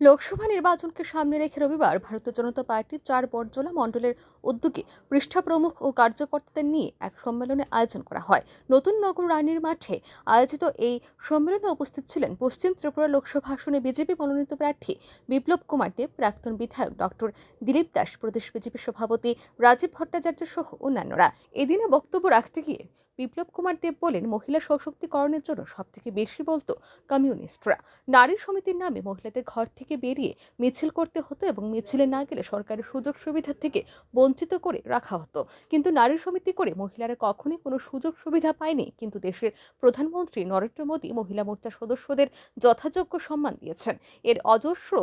লোকসভা নির্বাচনকে সামনে রেখে রবিবার ভারতীয় জনতা পার্টির চার বরজলা মণ্ডলের উদ্যোগে পৃষ্ঠা প্রমুখ ও কার্যকর্তাদের নিয়ে এক সম্মেলনে আয়োজন করা হয়। নতুন নগর রানীর মাঠে আয়োজিত এই সম্মেলনে উপস্থিত ছিলেন পশ্চিম ত্রিপুরা লোকসভা আসনে বিজেপি মনোনীত প্রার্থী বিপ্লব কুমার দেব, প্রাক্তন বিধায়ক ডক্টর দিলীপ দাস, প্রদেশ বিজেপি সভাপতি রাজীব ভট্টাচার্য সহ অন্যান্যরা। এদিনে বক্তব্য রাখতে গিয়ে বিপ্লব কুমার দেব বলেন, মহিলা সশক্তিকরণের জন্য সবথেকে বেশি বলতো কমিউনিস্টরা। নারী সমিতির নামে মহিলাদের ঘর থেকে বেরিয়ে মিছিল করতে হতো এবং মিছিলে না গেলে সরকারের সুযোগ সুবিধা থেকে বঞ্চিত করে রাখা হতো। কিন্তু নারী সমিতি করে মহিলারা কখনোই কোনো সুযোগ সুবিধা পায়নি। কিন্তু দেশের প্রধানমন্ত্রী নরেন্দ্র মোদী মহিলা মোর্চা সদস্যদের যথাযোগ্য সম্মান দিয়েছেন। এর অজস্র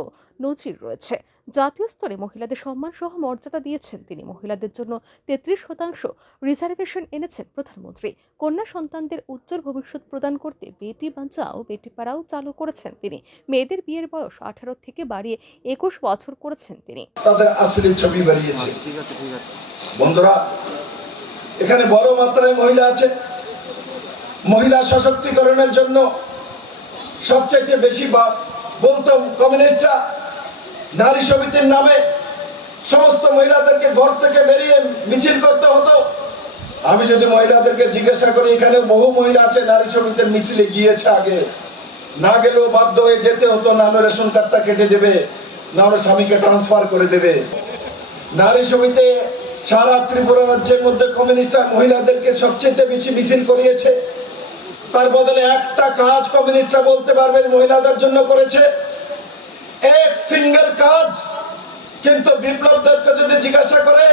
নজির রয়েছে। জাতীয় স্তরে মহিলাদের সম্মান সহ মর্যাদা দিয়েছেন তিনি। মহিলাদের জন্য তেত্রিশ শতাংশ রিজার্ভেশন এনেছেন প্রধানমন্ত্রী। কন্যা সন্তানদের উজ্জ্বল ভবিষ্যৎ প্রদান করতে বেটি বাঁচাও বেটি পাড়াও চালু করেছেন তিনি। মেয়েদের বিয়ের বয়স আঠারো থেকে বাড়িয়ে একুশ বছর করেছেন তিনি। তাদের আসলে ছবি ঠিক আছে। বন্ধুরা এখানে বড় মাত্রায় মহিলা আছে। মহিলা সশক্তিকরণের জন্য সবচাইতে বেশি বা- বলতো কমিউনিস্টরা নারী সমিতির নামে সমস্ত মহিলাদেরকে ঘর থেকে বেরিয়ে মিছিল করতে হতো। আমি যদি মহিলাদেরকে জিজ্ঞাসা করি এখানে বহু মহিলা আছে, নারী সমিতির মিছিলে গিয়েছে আগে। না গেলেও বাধ্য হয়ে যেতে হতো, না হলে রেশন কার্ডটা কেটে দেবে, না হলে স্বামীকে ট্রান্সফার করে দেবে। নারী সমিতি সারা ত্রিপুরা রাজ্যের মধ্যে কমিউনিস্টরা মহিলাদেরকে সবচেয়ে বেশি মিছিল করিয়েছে। তার বদলে একটা কাজ কমিউনিস্টরা বলতে পারবে, মহিলাদের জন্য করেছে। এক সিঙ্গেল কাজ। কিন্তু বিপ্লব দেবকে যদি জিজ্ঞাসা করে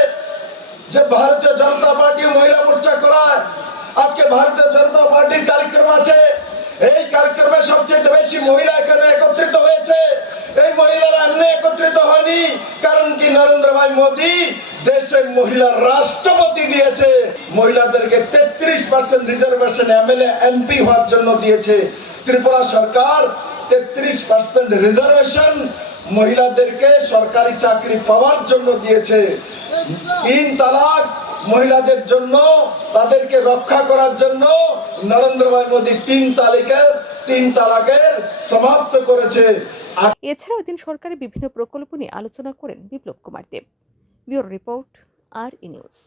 যে ভারতীয় জনতা পার্টি মহিলা মোর্চা করায়, আজকে ভারতীয় জনতা পার্টির কার্যক্রম আছে, এই কার্যক্রমে সবচেয়ে বেশি মহিলা এখানে একত্রিত হয়েছে? এই মহিলারা এমনি একত্রিত হয়নি, কারণ কি নরেন্দ্র ভাই মোদী দেশে মহিলা রাষ্ট্রপতি দিয়েছে। মহিলাদেরকে তেত্রিশ পার্সেন্ট রিজার্ভেশন এমএলএ এমপি হওয়ার জন্য দিয়েছে। ত্রিপুরা সরকার তেত্রিশ পার্সেন্ট রিজার্ভেশন মহিলাদেরকে সরকারি চাকরি পাওয়ার জন্য দিয়েছে। তিন তালাক মহিলাদের জন্য, তাদেরকে রক্ষা করার জন্য নরেন্দ্র মোদী তিন তালিকের, তিন তালাকের সমাপ্ত করেছে। এছাড়াও এদিন সরকারের বিভিন্ন প্রকল্প নিয়ে আলোচনা করেন Biplab Kumar Deb. Bureau report R E news.